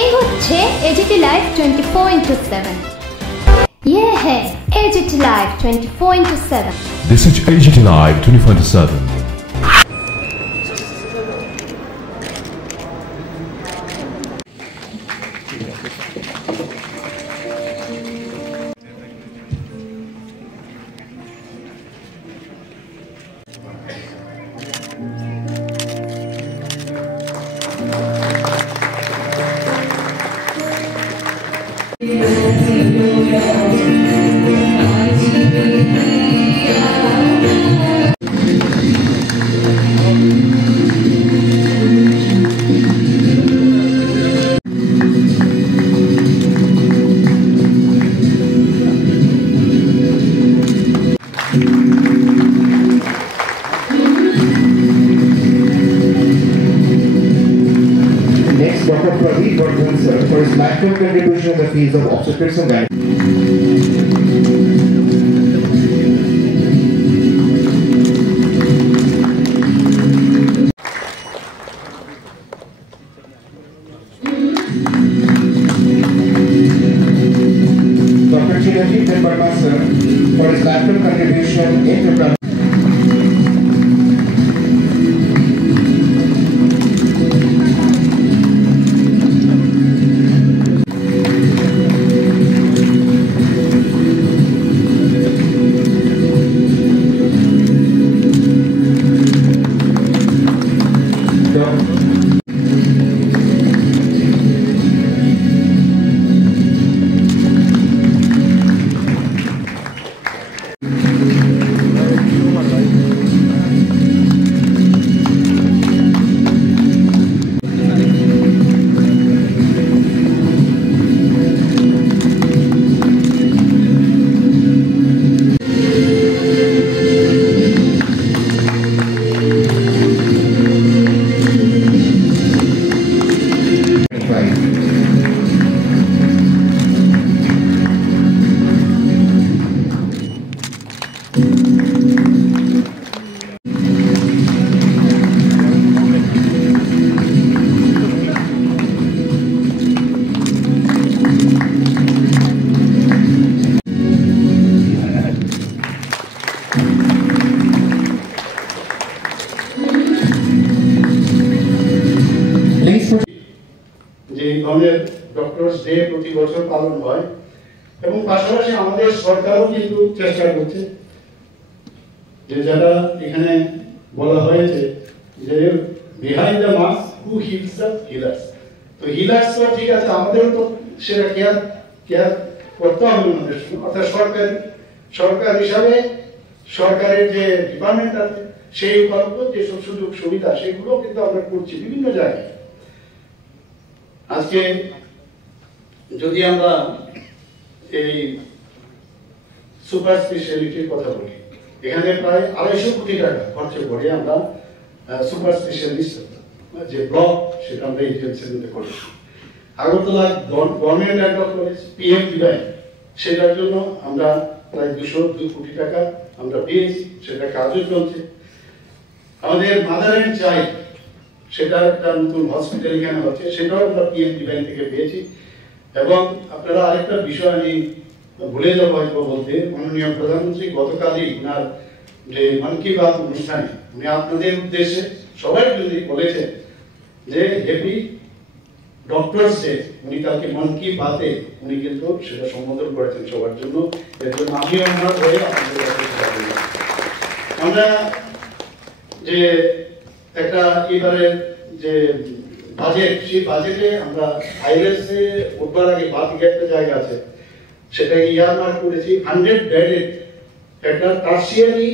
এই হচ্ছে AGT live 24/7। ये है AGT Live 24/7। This is AGT Live 24/7। Dr. Pradeep Vardhan sir for his lifetime contribution in the field of obstetrics and gynecology. Dr. Chiranjeev Verma sir for his lifetime contribution in the যে ধরনের doctors day প্রতি বছর পালন হয় এবং পাশাপাশি আমাদের সরকারও কিন্তু চেষ্টা করছে যে যারা এখানে বলা হয়েছে যে behind the mask who hills the healers. তো হিলার্স তো ঠিক আছে, আমাদেরও তো সেটা কেয়ার করতে হবে আমাদের, অর্থাৎ সরকার হিসাবে সরকারের যে ডিপার্টমেন্ট আছে সেই উপলব্ধ যেসব সুযোগ সুবিধা সেগুলো কিন্তু আমরা করছি বিভিন্ন জায়গায়। আজকে যদি আমরা এই সুপার স্পেশালিটির কথা বলি, এখানে প্রায় 250 কোটি টাকা খরচ করে আমরা সুপার স্পেশালিস্ট যে ব্লক সেটা আমরা এই মধ্যে করেছি। Agartala government medical college PMDY সেটার জন্য আমরা প্রায় 202 কোটি টাকা আমরা পেয়েছি, সেটা কাজও চলছে। আমাদের মাদার এন্ড চাইল্ড সেটা একটা নতুন হসপিটাল এখানে হচ্ছে, সেটাও আমরা PMDY থেকে পেয়েছি। এবং আপনারা আরেকটা বিষয় আমি ভুলে যাবো হয়তো বলতে, মাননীয় প্রধানমন্ত্রী গতকালই ওনার যে মন কি বাত অনুষ্ঠানে উনি আপনাদের উদ্দেশ্যে সবাই যদি বলেছেন যে হ্যাপি ডক্টরস ডে, উনি কালকে মন কি বাতে উনি কিন্তু সেটা সম্বোধন করেছেন সবার জন্য। এর জন্য আমি আমার হয়ে আপনাদের আমরা যে একটা এবারে যে বাজেট, সেই বাজেটে আমরা আইএলএসে উঠবার আগে বাদিকে একটা জায়গা আছে সেটাকে ইয়ারমার্ক করেছি 100 বেডের একটা টার্সিয়ারি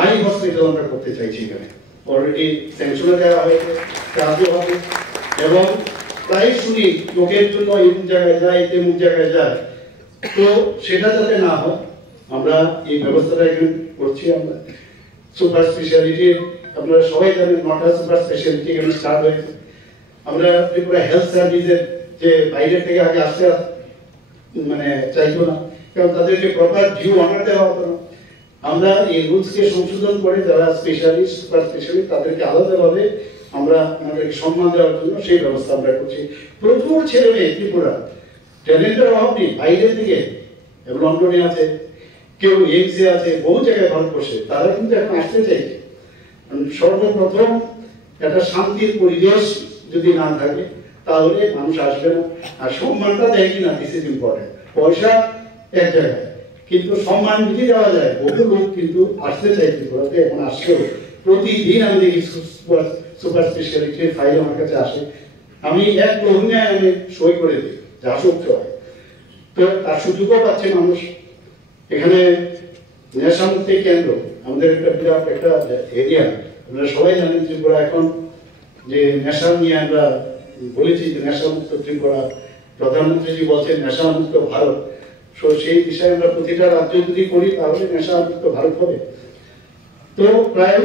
আই হসপিটাল আমরা করতে চাইছি। এখানে অলরেডি স্যাংশনে দেওয়া হয়েছে, কাজও হবে। এবং প্রায় শুনি লোকের জন্য এমন জায়গায় যায় তেমন জায়গায় যায়, তো সেটা যাতে না হয় আমরা এই ব্যবস্থাটা এখানে করছি। আমরা সুপার স্পেশালিটি আপনারা সবাই জানেন 9টা সুপার স্পেশালিটি এখানে স্টার্ট হয়েছে। আমরা ত্রিপুরা হেলথ সার্ভিসের যে বাইরে থেকে আগে আসতে মানে চাইতো না, কারণ তাদেরকে প্রপার ডিউ অনার দেওয়া হতো না। আমরা এই রুলসকে সংশোধন করে যারা স্পেশালিস্ট সুপার স্পেশালিস্ট তাদেরকে আলাদাভাবে আমরা আমাদেরকে সম্মান দেওয়ার জন্য সেই ব্যবস্থা আমরা করছি। প্রচুর ছেলে মেয়ে ত্রিপুরা ট্যালেন্টের অভাব নেই, বাইরের দিকে লন্ডনে আছে, কেউ এইমসে আছে, বহু জায়গায় ভারতবর্ষে, তারা কিন্তু এখন আসতে চাইছে। সর্বপ্রথম একটা শান্তির পরিবেশ যদি না থাকে তাহলে মানুষ আসবে না। আর সম্মানটা দেয় কিনা, দিস ইজ ইম্পর্টেন্ট। পয়সা এক জায়গায়, কিন্তু সম্মান যদি দেওয়া যায়, বহু লোক কিন্তু আসতে চাই ত্রিপুরাতে, এখন আসছেও। প্রতিদিন আমি দেখি সুপার স্পেশালিটির ফাইল আমার কাছে আসে, আমি এক লগ্নে আমি সই করে দিই যে আসুক হয়। তো তার সুযোগও পাচ্ছে মানুষ। এখানে নেশামুক্তি কেন্দ্র আমাদের একটা বিরাট একটা এরিয়া, আপনারা সবাই জানেন ত্রিপুরা এখন যে নেশা নিয়ে আমরা বলেছি যে নেশামুক্ত ত্রিপুরা, প্রধানমন্ত্রীজি বলছেন নেশামুক্ত ভারত। সেই বিষয়ে আমরা প্রতিটা রাজ্য যদি করি তাহলে নেশামুক্ত ভারত হবে। তো প্রায়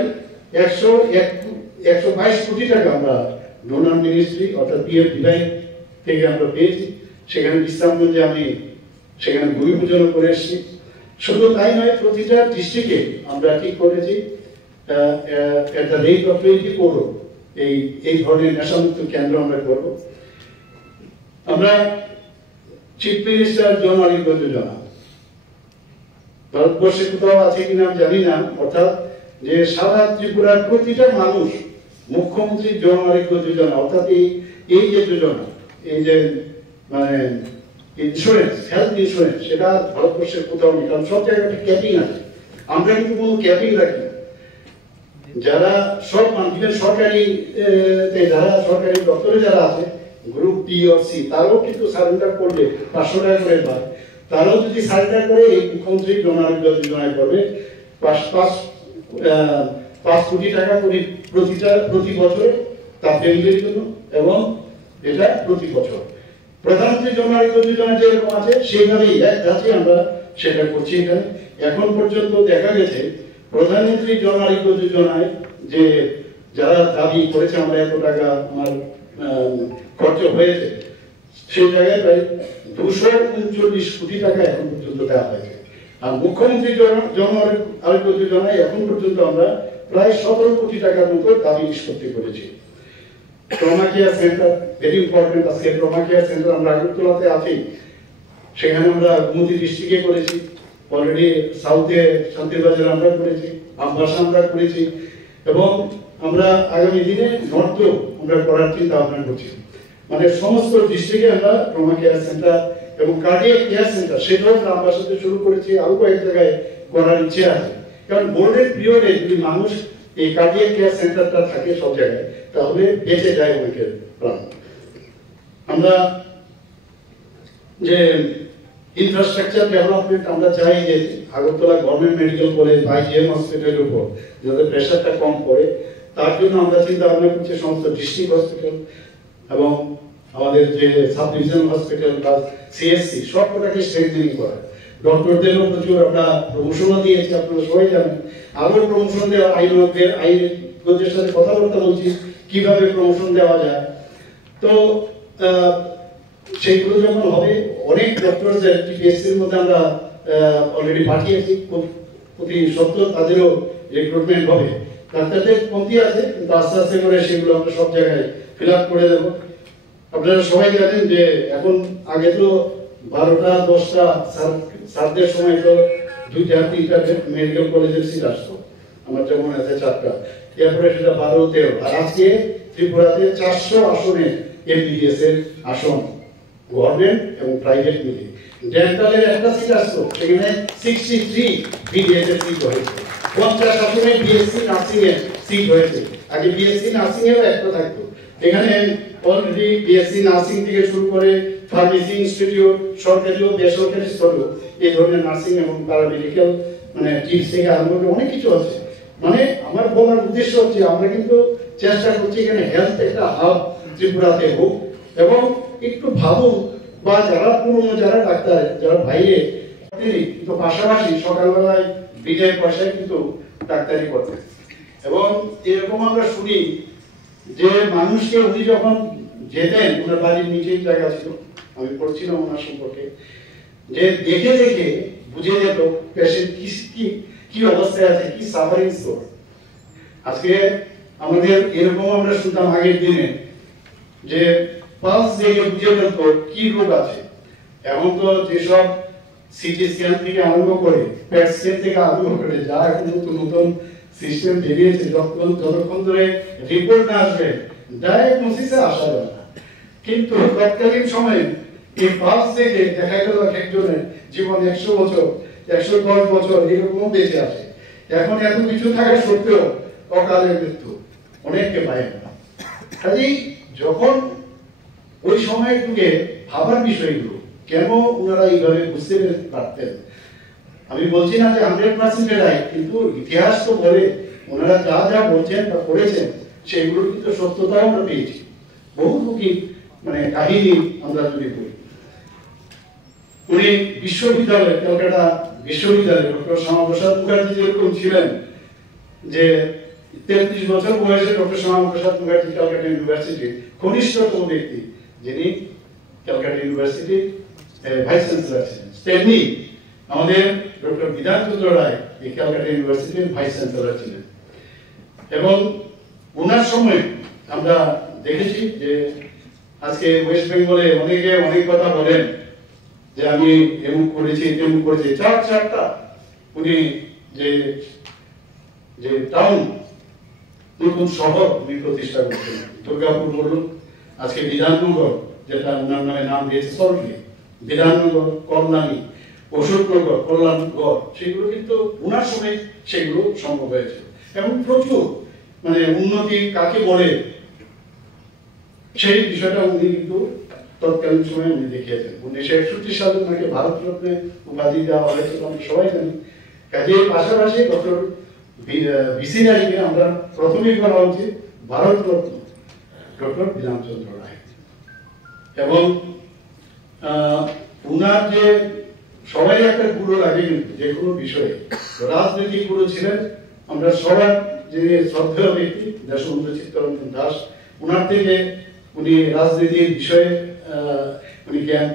122 কোটি টাকা আমরা ডোনার মিনিস্ট্রি অর্থাৎ পিএফ ডিভাই থেকে আমরা পেয়েছি। সেখানে বিশ্রামগঞ্জে আমি সেখানে ভূমি পূজনও করে এসেছি। শুধু তাই নয়, প্রতিটা ডিস্ট্রিক্টে আমরা ঠিক করেছি একটা রেট অফ 20 করোড় এই ধরনের নেশামুক্ত কেন্দ্র আমরা করব। আমরা চিফ মিনিস্টার জন আরোগ্য যোজনা ভারতবর্ষে কোথাও আছে কিনা আমি জানি না, অর্থাৎ যে সারা ত্রিপুরার প্রতিটা মানুষ মুখ্যমন্ত্রী জন আরোগ্য যোজনা, অর্থাৎ এই যে যোজনা, এই যে মানে ইন্স্যুরেন্স, হেলথ ইন্স্যুরেন্স, সেটা ভারতবর্ষের কোথাও নেই। কারণ সব জায়গায় ক্যাপিং আছে, আমরা কিন্তু কোনো ক্যাপিং রাখি না। যারা সব সরকারি যারা সরকারি দপ্তরে যারা আছে গ্রুপ বি ও সি, তারাও কিন্তু সারেন্ডার করলে 500 টাকা করে পায়। তারাও যদি সারেন্ডার করে এই মুখ্যমন্ত্রী জন আরোগ্য যোজনায় করবে 5 কোটি টাকা করে প্রতি বছরে তার ফ্যামিলির জন্য, এবং এটা প্রতি বছর প্রধানমন্ত্রী জন আরোগ্য যোজনা যেরকম আছে সেইভাবেই এক ধাঁচে আমরা সেটা করছি। এখানে এখন পর্যন্ত দেখা গেছে প্রধানমন্ত্রী জন আরোগ্য যোজনায় যে যারা দাবি করেছে আমরা এত টাকা আমার খরচ হয়েছে, সেই জায়গায় প্রায় 239 কোটি টাকা এখন পর্যন্ত দেওয়া হয়েছে। আর মুখ্যমন্ত্রী জন আরোগ্য যোজনায় এখন পর্যন্ত আমরা প্রায় 17 কোটি টাকার মতো দাবি নিষ্পত্তি করেছি। Trauma care centre very important. আজকে ট্রমা কেয়ার সেন্টার আমরা আগরতলাতে আছি, সেখানে আমরা গোমতী ডিস্ট্রিক্টে করেছি, অলরেডি সাউথে শান্তিবাজার আমরা করেছি, আমবাসা আমরা করেছি, এবং আমরা আগামী দিনে নর্থেও আমরা করার চিন্তা ভাবনা করছি। মানে সমস্ত ডিস্ট্রিক্টে আমরা ট্রমা কেয়ার সেন্টার এবং কার্ডিয়াক কেয়ার সেন্টার সেটাও আমরা আমবাসাতে শুরু করেছি, আরো কয়েক জায়গায় করার ইচ্ছে আছে। কারণ বোর্ডের পিরিয়ডে যদি মানুষ এই কার্ডিয়াক কেয়ার সেন্টারটা থাকে সব জায়গায়, তাহলে বেঁচে যায় অনেকের প্রাণ। আমরা যে ইনফ্রাস্ট্রাকচার ডেভেলপমেন্ট আমরা চাই যে আগরতলা গভর্নমেন্ট মেডিকেল কলেজ বা জিএম হসপিটালের উপর যাতে প্রেশারটা কম পড়ে, তার জন্য আমরা চিন্তা ভাবনা করছি সমস্ত ডিস্ট্রিক্ট হসপিটাল এবং আমাদের যে সাব ডিভিশনাল হসপিটাল বা সিএসসি সবকটাকে স্ট্রেংথেনিং করা। ডক্টরদেরও প্রচুর আমরা প্রমোশনও দিয়েছি, আপনারা সবাই জানেন। আরো প্রমোশন দেওয়া আইনজ্ঞদের সাথে কথাবার্তা বলছি কিভাবে প্রমোশন দেওয়া যায়। তো সেইগুলো যখন হবে, অনেক ডক্টরদের টিপিএসসির মধ্যে আমরা অলরেডি পাঠিয়েছি, প্রতি সপ্তাহ তাদেরও রিক্রুটমেন্ট হবে। ডাক্তারদের কমতি আছে, কিন্তু আস্তে আস্তে করে সেগুলো আমরা সব জায়গায় ফিল আপ করে দেবো। আপনারা সবাই জানেন যে এখন আগে তো 12টা 10টা সারদের সময় তো 2টা 3টা মেডিকেল কলেজের সিট আসতো, আমার যেমন আছে 4টা, এরপরে সেটা 12 13, আর আজকে ত্রিপুরাতে 400 আসনে এমবিবিএস এর আসন গভর্নমেন্ট এবং প্রাইভেট মিলে। ডেন্টালের একটা সিট আসতো, সেখানে 63 বিডিএস এর সিট হয়েছে, 50 আসনে বিএসসি নার্সিং এর সিট হয়েছে। আগে বিএসসি নার্সিং এর একটা থাকতো, এখানে অলরেডি বিএসসি নার্সিং থেকে শুরু করে ফার্মেসি ইনস্টিটিউট, সরকারি ও বেসরকারি স্তরেও এই ধরনের নার্সিং এবং প্যারামেডিক্যাল মানে টিপস থেকে আরম্ভ করে অনেক কিছু আছে। মানে আমার বলার উদ্দেশ্য হচ্ছে আমরা কিন্তু চেষ্টা করছি এখানে হেলথ একটা হাব ত্রিপুরাতে হোক, এবং একটু ভাবুন বা যারা পুরনো যারা ডাক্তার যারা বাইরে তো পাশাপাশি সকালবেলায় বিনের পয়সায় কিন্তু ডাক্তারি করতেন। এবং এরকম আমরা শুনি যে মানুষকে উনি যখন যেতেন, ওনার বাড়ির নিচেই জায়গা ছিল, আমি পড়ছিলাম ওনার সম্পর্কে, যে দেখে দেখে বুঝে যেত পেশেন্ট কি অবস্থায় আছে, কি সাফারিং। আজকে আমাদের এরকম আমরা শুনতাম আগের দিনে যে পালস দেখে বুঝে ফেলতো কি রোগ আছে। এখন তো যেসব সিটি স্ক্যান থেকে আরম্ভ করে প্যাট স্ক্যান থেকে আরম্ভ করে যা এখন নতুন নতুন সিস্টেম বেরিয়েছে, যতক্ষণ ধরে রিপোর্ট না আসবে ডায়াগনোসিসে আসা যাবে না। কিন্তু তৎকালীন সময়ে এই পালস দেখে দেখা গেল একজনের জীবন 100 বছর 110 বছর এরকম বেঁচে আছে। এখন এত কিছু থাকা সত্ত্বেও অকালে মৃত্যু অনেককে পায় না। কাজেই যখন ওই সময় থেকে ভাবার বিষয়গুলো কেন ওনারা এইভাবে বুঝতে পারতেন, আমি বলছি না যে 100% রাইট, কিন্তু ইতিহাস তো বলে ওনারা যা যা বলছেন বা করেছেন সেগুলোর কিন্তু সত্যতাও আমরা পেয়েছি। বহুমুখী মানে কাহিনী আমরা যদি বলি, উনি বিশ্ববিদ্যালয়ে কলকাতা বিশ্ববিদ্যালয়ে ডক্টর শ্যামাপ্রসাদ মুখার্জি যেরকম ছিলেন যে 33 বছর বয়সে ডক্টর শ্যামাপ্রসাদ মুখার্জি ক্যালকাটা ইউনিভার্সিটির ঘনিষ্ঠতম ব্যক্তি, যিনি ক্যালকাটা ইউনিভার্সিটির ভাইস চ্যান্সেলর ছিলেন। তেমনি আমাদের ডক্টর বিধান চন্দ্র রায় এই ক্যালকাটা ইউনিভার্সিটির ভাইস চ্যান্সেলর ছিলেন। এবং ওনার সময় আমরা দেখেছি যে আজকে ওয়েস্ট বেঙ্গলে অনেকে অনেক কথা বলেন যে আমি এমন করেছি তেমন করেছি, চারটা উনি যে যে টাউন নতুন শহর উনি প্রতিষ্ঠা করছেন। দুর্গাপুর বলুন, আজকে বিধাননগর যেটা ওনার নামে নাম দিয়েছে সল্টলেক, বিধাননগর, কল্যাণী, অশোকনগর, কল্যাণগড়, সেগুলো কিন্তু ওনার সময় সেগুলো সম্ভব হয়েছে। এবং প্রচুর মানে উন্নতি কাকে বলে সেই বিষয়টা উনি কিন্তু তৎকালীন সময় উনি দেখিয়েছেন। 1961 সালে ওনাকে ভারতরত্ন উপাধি দেওয়া হয়েছিল, আমরা সবাই জানি। কাজের পাশাপাশি ডক্টর ভিসি রায়কে আমরা প্রথমেই বলা উচিত ভারতরত্ন ডক্টর বিধানচন্দ্র রায়। এবং উনার যে সবাই একটা গুরু লাগে কিন্তু যে কোনো বিষয়ে, রাজনৈতিক গুরু ছিলেন। আমরা সবার যে শ্রদ্ধেয় ব্যক্তি দেশবন্ধু চিত্তরঞ্জন দাস, উনার থেকে উনি রাজনীতির বিষয়ে উনি জ্ঞান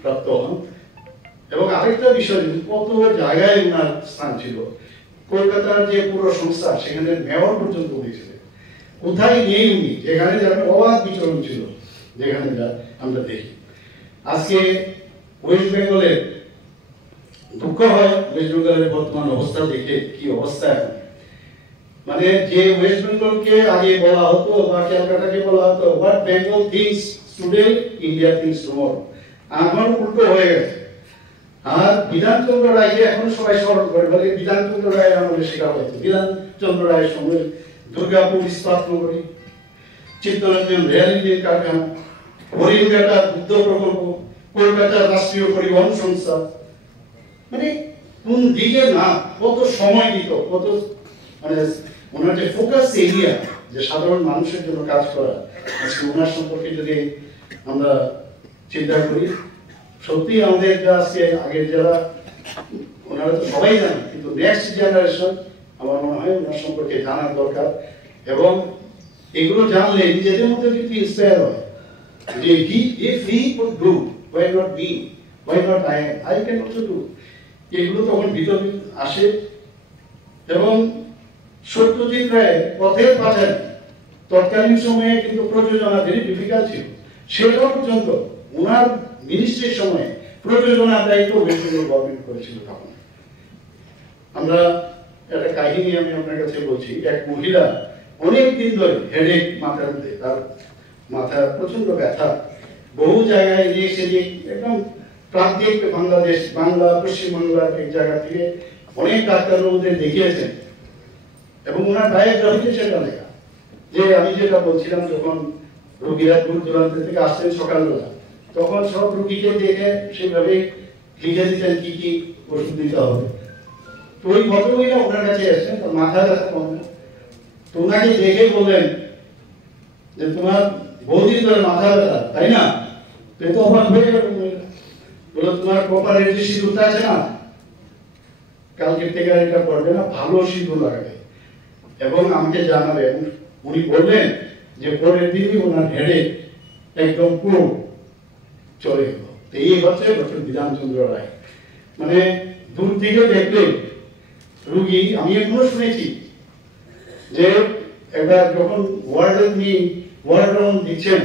প্রাপ্ত হন। এবং আরেকটা বিষয়, কত জায়গায় উনার স্থান ছিল। কলকাতার যে পুরো সংস্থা সেখানে মেয়র পর্যন্ত উনি ছিলেন। কোথায় নেই উনি, যেখানে যার অবাধ বিচরণ ছিল, যেখানে আমরা দেখি। আজকে ওয়েস্ট বেঙ্গলের দুঃখ হয়, ওয়েস্ট বেঙ্গলের বর্তমান অবস্থা দেখে কি অবস্থা এখন। মানে যে ওয়েস্ট বেঙ্গলকে আগে বলা হতো বা ক্যালকাটাকে বলা হতো what Bengal things today India things tomorrow, এখন উল্টো হয়ে গেছে। আর বিধানচন্দ্র রায়কে এখন সবাই স্মরণ করে, বলে বিধানচন্দ্র রায়ের আমলে শেখা হয়েছে। বিধানচন্দ্র রায়ের সময় দুর্গাপুর ইস্পাত নগরী, চিত্তরঞ্জন রেল ইঞ্জিন কারখানা, হরিণঘাটা বুদ্ধ প্রকল্প, কলকাতা রাষ্ট্রীয় পরিবহন সংস্থা, মানে কোন দিকে না কত সময় দিত, কত মানে ওনার যে ফোকাস এরিয়া যে সাধারণ মানুষের জন্য কাজ করা, আজকে ওনার সম্পর্কে যদি আমরা চিন্তা করি, সত্যি আমাদের আজকে আগের যারা ওনারা তো সবাই জানেন, কিন্তু নেক্সট জেনারেশন আমার মনে হয় ওনার সম্পর্কে জানার দরকার। এবং এগুলো জানলে নিজেদের মধ্যে যদি ইন্সপায়ার হয় যে if he could do, why not me, why not I can also do, এগুলো তখন ভিতরে আসে। এবং সত্যজিৎ রায় পথের পাঁচালী তৎকালীন সময়ে কিন্তু প্রযোজনা ভেরি ডিফিকাল্ট ছিল। সেটা পর্যন্ত ওনার মিনিস্ট্রির সময় প্রযোজনার দায়িত্ব ওয়েস্ট বেঙ্গল গভর্নমেন্ট করেছিল। তখন আমরা একটা কাহিনী আমি আপনার কাছে বলছি। এক মহিলা অনেক দিন ধরে হেডেক, মাথার মধ্যে তার মাথা প্রচন্ড ব্যথা, বহু জায়গায় এদিক সেদিক একদম প্রান্তিক বাংলাদেশ, বাংলা, পশ্চিমবাংলার এক জায়গা থেকে অনেক ডাক্তারবাবুদের দেখিয়েছেন। এবং ওনার বায়োগ্রাফিতে সেটা লেখা যে আমি যেটা বলছিলাম, যখন রোগীরা দূর দূরান্ত থেকে আসতেন সকালবেলা, তখন সব রোগীকে দেখে সেভাবে লিখে দিতেন কি কি ওষুধ দিতে হবে। তো ওই ভদ্রমহিলা ওনার কাছে এসেছেন, তার মাথা ব্যথা কম। তো ওনাকে দেখে বললেন যে তোমার বহুদিন ধরে মাথা ব্যথা, তাই না? তো তো অবাক হয়ে গেল, বললো তোমার কপালের যে সিঁদুরটা আছে না, কালকের থেকে আর এটা পড়বে না, ভালো সিঁদুর লাগাবে এবং আমাকে জানাবে। উনি বললেন যে পরের দিনই ওনার হেডে একদম পুরো চলে গেল। তো এই হচ্ছে ডক্টর বিধানচন্দ্র রায়। মানে দূর থেকে দেখলে রুগী, আমি এখনো শুনেছি যে একবার যখন ওয়ার্ড রাউন্ড দিচ্ছেন,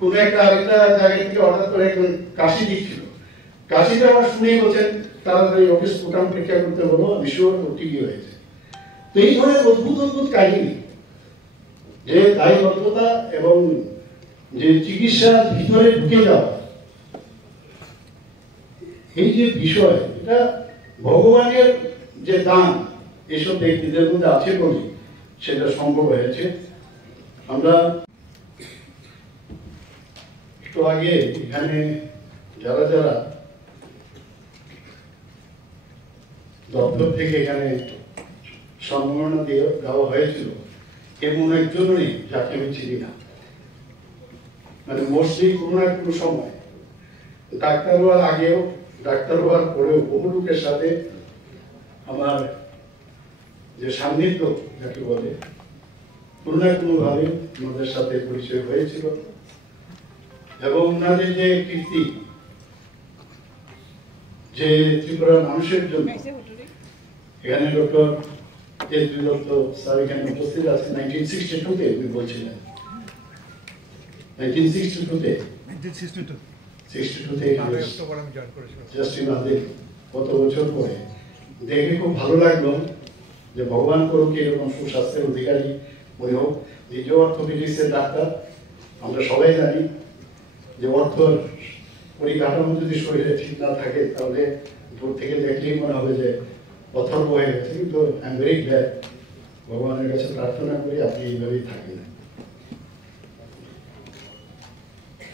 কোন একটা আরেকটা জায়গা থেকে হঠাৎ করে একজন কাশি দিচ্ছিল, কাশিটা আমার শুনেই বলছেন তাড়াতাড়ি অফিস প্রোগ্রাম পরীক্ষা করতে হলো, আমি শিওর ঠিকই হয়েছে। তো এই ধরনের অদ্ভুত অদ্ভুত কাহিনী, যে দায়বদ্ধতা এবং যে চিকিৎসার ভিতরে ঢুকে যাওয়া, এই যে বিষয়, এটা ভগবানের যে দান এসব ব্যক্তিদের মধ্যে আছে বলে সেটা সম্ভব হয়েছে। আমরা একটু আগে এখানে যারা যারা দপ্তর থেকে এখানে সম্মাননা দেওয়া হয়েছিল, এমন একজন নেই যাকে আমি চিনি না। মানে মোস্টলি কোনো না কোনো সময় ডাক্তার হওয়ার আগেও, ডাক্তার হওয়ার পরেও বহু লোকের সাথে আমার যে সান্নিধ্য যাকে বলে, কোনো না কোনো ভাবে ওনাদের সাথে পরিচয় হয়েছিল। এবং ওনাদের যে কীর্তি, যে ত্রিপুরার মানুষের জন্য, এখানে ডক্টর এস.বি. দত্ত স্যার এখানে উপস্থিত আছে 1962-তে, উনি বলছিলেন 1962-তে জাস্ট আমাদের কত বছর পরে দেখে খুব ভালো লাগলো যে ভগবান করুক এরকম সুস্বাস্থ্যের অধিকারী উনি হোক। নিজে অর্থোপেডিক্সের ডাক্তার, আমরা সবাই জানি যে অর্থর পরিকাঠামো যদি শরীরে ঠিক না থাকে তাহলে দূর থেকে দেখলেই মনে হবে যে অথর্ব হয়ে গেছে। কিন্তু আই এম ভেরি গ্ল্যাড, ভগবানের কাছে প্রার্থনা করি আপনি এইভাবেই থাকেন।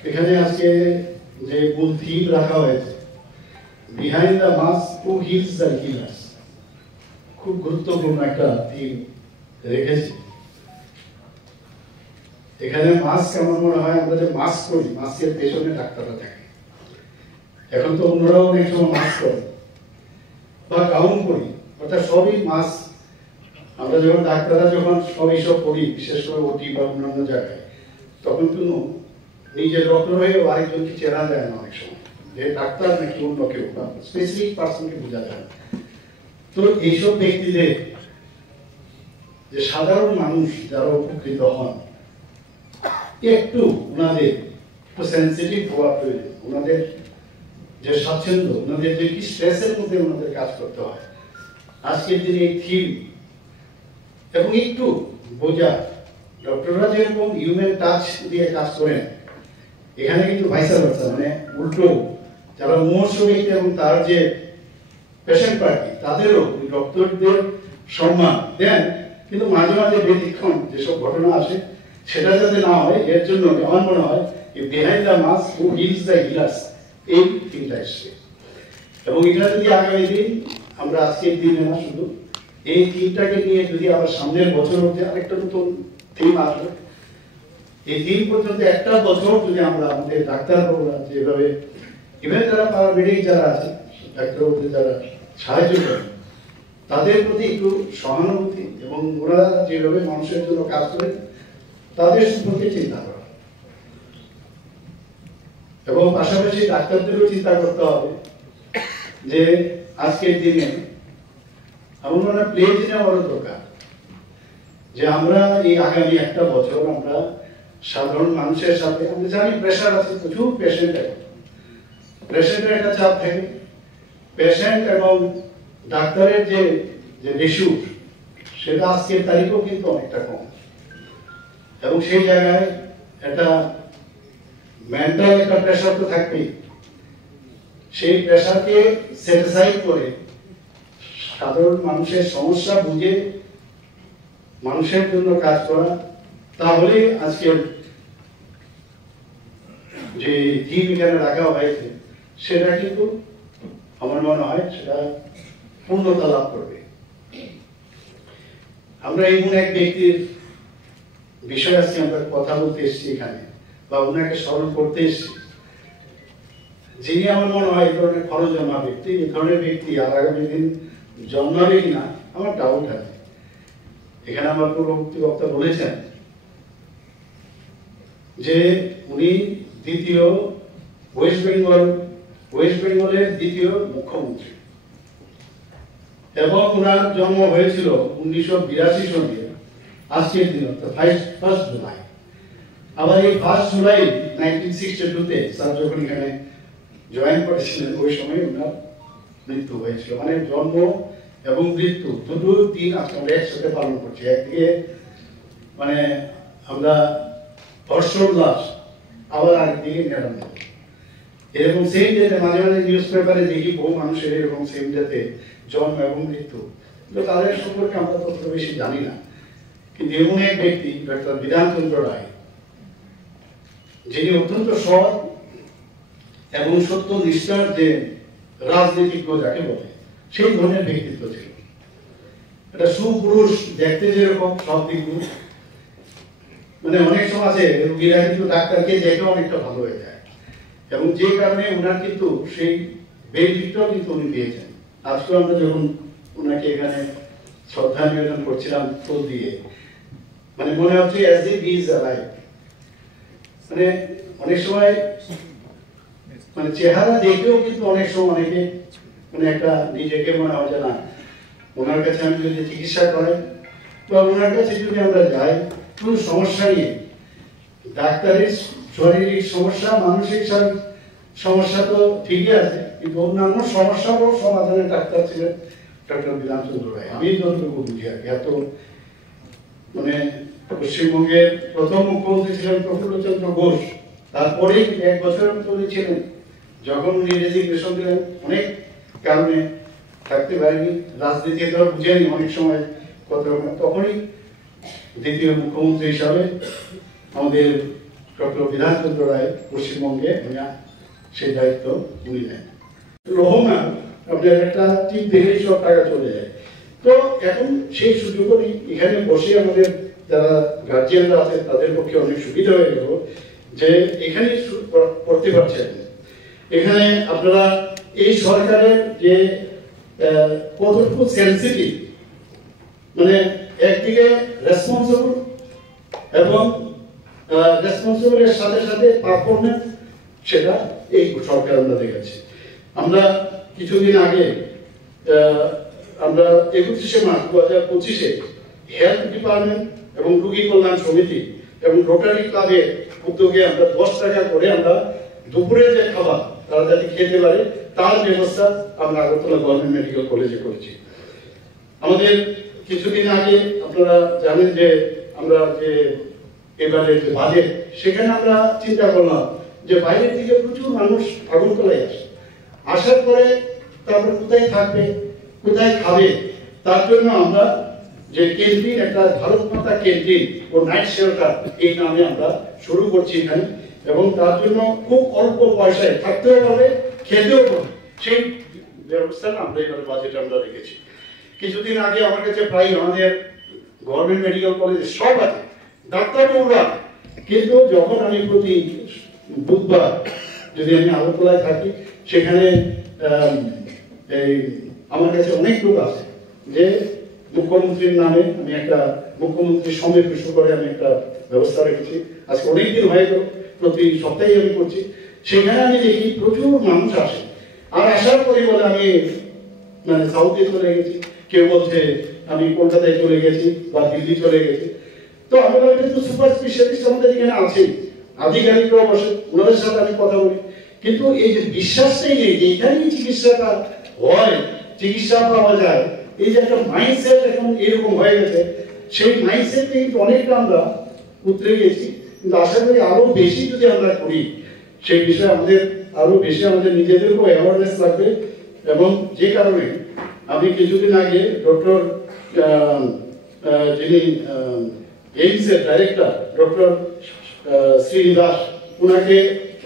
এখানে আজকে যে মূল থিম রাখা হয়েছে, behind the mask who hills the healers, খুব গুরুত্বপূর্ণ একটা থিম রেখেছি। এখানে মাস্ক আমার মনে হয় আমরা যে মাস্ক করি, মাস্কের পেছনে ডাক্তাররা থাকে। এখন তো অন্যরাও অনেক সময় মাস্ক করে বা গাউন করি, অর্থাৎ সবই মাস্ক। আমরা যখন ডাক্তাররা যখন সবই সব করি, বিশেষ করে ওটি বা অন্যান্য জায়গায়, তখন কিন্তু নিজের ডক্টর হয়ে আরেকজনকে চেনা যায় না অনেক সময়, যে ডাক্তার নাকি অন্য কেউ বা স্পেসিফিক পার্সনকে বোঝা যায় না। তো এইসব ব্যক্তিদের, যে সাধারণ মানুষ যারা উপকৃত হন, একটু ওনাদের একটু সেন্সিটিভ হওয়া প্রয়োজন। ওনাদের যে স্বাচ্ছন্দ্য, ওনাদের যে কি স্ট্রেসের মধ্যে ওনাদের কাজ করতে হয়, আজকের দিনে এই থিম এবং একটু বোঝা, ডক্টররা যেরকম হিউম্যান টাচ দিয়ে কাজ করেন, এখানে কিন্তু ভাইসা ভার্সা, মানে উল্টো যারা মুমূর্ষু ব্যক্তি এবং তার যে পেশেন্ট পার্টি, তাদেরও ডক্টরদের সম্মান দেন। কিন্তু মাঝে মাঝে ব্যতিক্রম যেসব ঘটনা আসে সেটা যাতে না হয়, এর জন্য আমার মনে হয় behind the mask who hills the healers, এই থিমটা এসছে। এবং এটা যদি আগামী দিন আমরা আজকের দিনে না, শুধু এই থিমটাকে নিয়ে যদি আবার সামনের বছর মধ্যে আরেকটা নতুন থিম আসবে, এই থিম পর্যন্ত একটা বছর যদি আমরা আমাদের ডাক্তারবাবুরা যেভাবে, ইভেন যারা প্যারামেডিক যারা আছে, ডাক্তারবাবুদের যারা সাহায্য করেন, তাদের প্রতি একটু সহানুভূতি এবং ওনারা যেভাবে মানুষের জন্য কাজ করেন তাদের সম্পর্কে চিন্তা করা, এবং পাশাপাশি ডাক্তারদেরও চিন্তা করতে হবে যে আজকের দিনে আমার মনে হয় প্লেজ নেওয়ারও দরকার, যে আমরা এই আগামী একটা বছর আমরা সাধারণ মানুষের সাথে, আমরা জানি প্রেশার আছে, প্রচুর পেশেন্টের একটা চাপ থাকে, পেশেন্ট এবং ডাক্তারের যে রেশিও, সেটা আজকের তারিখও কিন্তু অনেকটা কম। এবং সেই জায়গায় একটা মেন্টাল একটা প্রেশার তো থাকবেই, সেই প্রেশারকে স্যাটিসফাই করে সাধারণ মানুষের সমস্যা বুঝে মানুষের জন্য কাজ করা, তাহলে আজকের যে থিম এখানে রাখা হয়েছে সেটা কিন্তু আমার মনে হয় সেটা পূর্ণতা লাভ করবে। আমরা এমন এক ব্যক্তির বিষয় আজকে আমরা কথা বলতে এসেছি এখানে, বা ওনাকে স্মরণ করতে এসেছি, যিনি আমার মনে হয় এই ধরনের খরচজমা ব্যক্তি, এই ধরনের ব্যক্তি আর আগামী দিন জন্মাবে কিনা আমার ডাউট আছে। এখানে আমার পূর্ববর্তী বক্তা বলেছেন যে উনি দ্বিতীয় ওয়েস্ট বেঙ্গলের দ্বিতীয় মুখ্যমন্ত্রী, এবং ওনার জন্ম হয়েছিল 1982 সনে আজকের দিন অর্থাৎ 1 জুলাই। আবার এই 1 জুলাই 1962-তে স্যার যখন এখানে জয়েন করেছিলেন ওই সময় ওনার মৃত্যু হয়েছিল। মানে জন্ম এবং মৃত্যু দুটো দিন আজকে আমরা একসাথে পালন করছি। একদিকে মানে আমরা হর্ষোল্লাস, আবার আরেকদিকে নিরানন্দ। এরকম সেম ডেতে মাঝে মাঝে নিউজ পেপারে দেখি বহু মানুষের এরকম সেম ডেতে জন্ম এবং মৃত্যু, কিন্তু তাদের সম্পর্কে আমরা তত বেশি জানি না। কিন্তু এমন এক ব্যক্তি ডক্টর বিধানচন্দ্র রায়, যিনি অত্যন্ত সৎ এবং সত্য নিষ্ঠার যে রাজনীতিজ্ঞ যাকে বলে সেই ধরনের ব্যক্তিত্ব ছিল। একটা সুপুরুষ, দেখতে যেরকম সব দিক দিয়ে, মানে অনেক সময় আছে রোগীরা কিন্তু ডাক্তারকে দেখে অনেকটা ভালো হয়ে যায়, এবং যে কারণে ওনার কিন্তু সেই বেনিফিটটাও কিন্তু উনি পেয়েছেন। আজকে আমরা যখন ওনাকে এখানে শ্রদ্ধা নিবেদন করছিলাম ফুল দিয়ে, মানে মনে হচ্ছে as if he is alive. মানে অনেক সময় মানে চেহারা দেখেও কিন্তু অনেক সময় অনেকে মানে একটা নিজেকে মনে হয় যে না, ওনার কাছে আমি যদি চিকিৎসা করাই বা ওনার কাছে যদি আমরা যাই, কোনো সমস্যা নিয়ে, ডাক্তারের শারীরিক সমস্যা, মানসিক সমস্যা তো ঠিকই আছে, কিন্তু অন্যান্য সমস্যারও সমাধানের ডাক্তার ছিলেন ডক্টর বিধানচন্দ্র রায়। আমি যতটুকু বুঝি আর কি, এত মানে পশ্চিমবঙ্গের প্রথম মুখ্যমন্ত্রী ছিলেন প্রফুল্লচন্দ্র ঘোষ, তারপরে 1 বছরের মতো উনি ছিলেন। যখন উনি রেজিগনেশন দিলেন, অনেক কারণে থাকতে পারেনি, রাজনীতি তো বুঝেনি অনেক সময় কত রকম, তখনই দ্বিতীয় মুখ্যমন্ত্রী হিসাবে আমাদের ডক্টর বিধানচন্দ্র রায় পশ্চিমবঙ্গে সেই দায়িত্ব উনি নেন। রহমান আপনার একটা টিম দেখেই সব টাকা চলে যায়। তো এখন সেই সুযোগ এখানে বসে আমাদের যারা গার্জিয়ানরা আছে তাদের পক্ষে অনেক সুবিধা হয়ে গেল যে এখানে করতে পারছেন। এখানে আপনারা এই সরকারের যে কতটুকু সেন্সিটিভ, মানে একদিকে রেসপন্সিবল এবং রেসপন্সিবলের সাথে সাথে পারফরমেন্স, সেটা এই সরকার আমরা দেখেছি। আমরা কিছুদিন আগে আমরা 31শে মার্চ 2025-এ হেলথ ডিপার্টমেন্ট এবং রোগী কল্যাণ সমিতি এবং রোটারি ক্লাবের উদ্যোগে আমরা 10 টাকা করে আমরা দুপুরে যে খাবার তারা যাতে খেতে পারে তার ব্যবস্থা আমরা আগরতলা গভর্নমেন্ট মেডিকেল কলেজে করেছি। আমাদের কিছুদিন আগে আপনারা জানেন যে আমরা যে এবারে যে বাজেট, সেখানে আমরা চিন্তা করলাম যে বাইরের থেকে প্রচুর মানুষ আগরতলায় আসে, আসার পরে তারপর কোথায় থাকবে, কোথায় খাবে, তার জন্য আমরা যে ক্যান্টিন, একটা ভারত মাতা ক্যান্টিন ও নাইট শেল্টার এই নামে আমরা শুরু করছি এখানে, এবং তার জন্য খুব অল্প পয়সায় থাকতেও পারবে, খেতেও পারবে, সেই ব্যবস্থাটা আমরা এবারে বাজেটে আমরা রেখেছি। কিছুদিন আগে আমার কাছে প্রায় আমাদের গভর্নমেন্ট মেডিকেল কলেজে সব আছে, ডাক্তারবাবুরা, কিন্তু যখন আমি প্রতি বুধবার যদি আমি আগরতলায় থাকি, সেখানে এই আমার কাছে অনেক লোক আছে যে মুখ্যমন্ত্রীর নামে আমি একটা মুখ্যমন্ত্রীর সঙ্গে শুরু করে আমি একটা ব্যবস্থা রেখেছি। আজকে অনেকদিন হয়ে গেল, প্রতি সপ্তাহে আমি করছি। সেখানে আমি দেখি প্রচুর মানুষ আসে, আর আসার পরে বলে আমি মানে সাউথে চলে গেছি, কেউ বলছে আমি কলকাতায় চলে গেছি বা দিল্লি চলে গেছি। তো আমি বলি তো সুপার স্পেশালিস্ট আমাদের এখানে আছে, আধিকারিকরা বসে, ওনাদের সাথে আমি কথা বলি, কিন্তু এই যে বিশ্বাসটাই নেই যে এখানেই চিকিৎসাটা হয়, চিকিৎসা পাওয়া যায়, এই যে একটা মাইন্ডসেট এখন এরকম হয়ে গেছে, সেই মাইন্ডসেট কিন্তু অনেকটা আমরা উতরে গেছি। কিন্তু আশা করি আরো বেশি যদি আমরা করি সেই বিষয়ে আমাদের আরো বেশি আমাদের নিজেদেরকেও অ্যাওয়ারনেস লাগবে। এবং যে কারণে আমি কিছুদিন আগে ডক্টর যিনি এইমসের ডাইরেক্টর ডক্টর শ্রীনিবাস, ওনাকে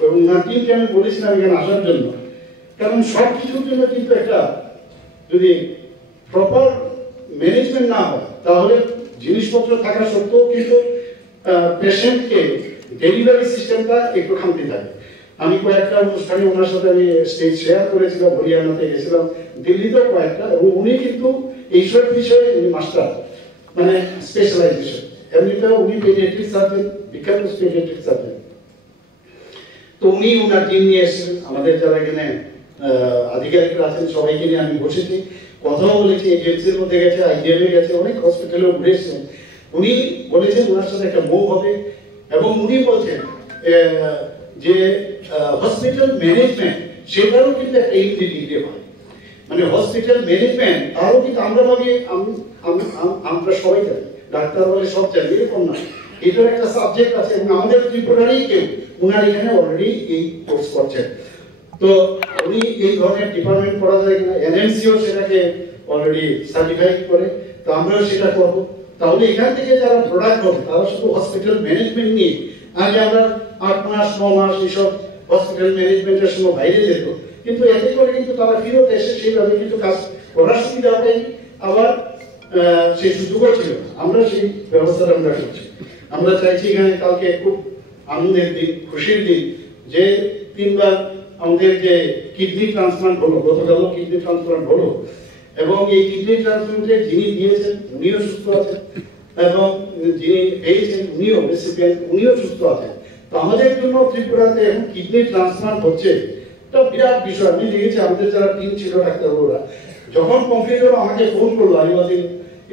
এবং ওনার টিমকে আমি বলেছিলাম এখানে আসার জন্য, কারণ সব কিছুর জন্য কিন্তু একটা যদি প্রপার ম্যানেজমেন্ট না হয় তাহলে জিনিসপত্র থাকা সত্ত্বেও কিন্তু পেশেন্টকে ডেলিভারি সিস্টেমটা একটু খামতি থাকে। আমি কয়েকটা অনুষ্ঠানে ওনার সাথে আমি স্টেজ শেয়ার করেছিলাম, হরিয়ানাতে গেছিলাম, দিল্লিতেও কয়েকটা, এবং উনি কিন্তু এইসব বিষয়ে উনি মাস্টার, মানে স্পেশালাইজেশন। এমনিতেও উনি পেডিয়াট্রিক সার্জন, বিখ্যাত পেডিয়াট্রিক সার্জন। তো উনি ওনার টিম নিয়ে এসেছিলেন, আমাদের যারা এখানে আধিকারিকরা আছেন সবাইকে নিয়ে আমি বসেছি, কথাও বলেছি, এজেন্সির মধ্যে গেছে, আইডিএমে গেছে, অনেক হসপিটালেও ঘুরে এসেছেন। উনি বলেছেন ওনার সাথে একটা মুভ হবে, এবং উনি বলছেন যে হসপিটাল ম্যানেজমেন্ট সেটারও কিন্তু একটা ইংরেজি ডিগ্রি হয়, মানে হসপিটাল ম্যানেজমেন্ট তারও কিন্তু আমরা ভাবি আমরা সবাই জানি, ডাক্তার বলে সব জানি, এরকম না, এটার একটা সাবজেক্ট আছে, এবং আমাদের ত্রিপুরারই কেউ উনার এখানে অলরেডি এই কোর্স করছেন। তো উনি এই ধরনের ডিপার্টমেন্ট করা যায় কিনা, এনএমসিও সেটাকে অলরেডি সার্টিফাই করে, তো আমরাও সেটা করব। তাহলে এখান থেকে যারা প্রোডাক্ট হবে তারা শুধু হসপিটাল ম্যানেজমেন্ট নিয়ে, আগে আমরা 8 মাস 9 মাস এইসব হসপিটাল ম্যানেজমেন্টের সময় বাইরে যেত, কিন্তু এতে করে কিন্তু তারা ফিরত এসে সেইভাবে কিন্তু কাজ করার সুবিধা হয়, আবার সেই সুযোগও ছিল। আমরা সেই ব্যবস্থাটা আমরা করছি। আমরা চাইছি এখানে কালকে খুব আনন্দের দিন, খুশির দিন, যে 3 বার আমাদের যে কিডনি ট্রান্সপ্লান্ট হলো, গতকালও কিডনি ট্রান্সপ্লান্ট হলো, এবং এই কিডনি ট্রান্সপ্লান্টে যিনি দিয়েছেন উনিও সুস্থ আছেন, এবং যিনি পেয়েছেন উনিও রেসিপিয়েন্ট উনিও সুস্থ আছেন। তো আমাদের জন্য ত্রিপুরাতে এখন কিডনি ট্রান্সপ্লান্ট হচ্ছে, এটা বিরাট বিষয়। আমি দেখেছি আমাদের যারা টিম ছিল ডাক্তারবাবুরা, যখন কমপ্লিট হলো আমাকে ফোন করলো, আমি ওয়াজ ইন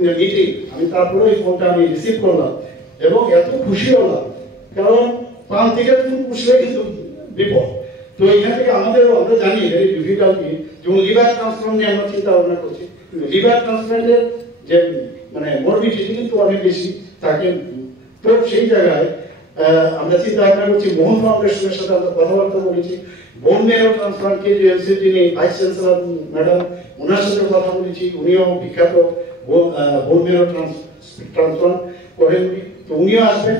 এ মিটিং, আমি তারপরে ওই ফোনটা আমি রিসিভ করলাম, এবং এত খুশি হলাম, কারণ প্রাণ থেকে তুমি খুশি হয়ে কিন্তু বিপদ। তো এখান থেকে আমাদেরও, আমরা জানি ভেরি ডিফিকাল্টি, যেমন লিভার ট্রান্সপ্লান্ট নিয়ে আমরা চিন্তা ভাবনা করছি, লিভার ট্রান্সপ্লান্টের যে মানে মরবিডিটি কিন্তু অনেক বেশি থাকে। তো সেই জায়গায় আমরা চিন্তা ভাবনা করছি, মোহন ফাউন্ডেশনের সাথে আমরা কথাবার্তা বলেছি, বোন মেরো ট্রান্সপ্লান্ট কেজিএমসি যিনি ভাইস চ্যান্সেলর ম্যাডাম, ওনার সাথে কথা বলেছি, উনিও বিখ্যাত বোন মেরো ট্রান্সপ্লান্ট করেন, তো উনিও আসবেন।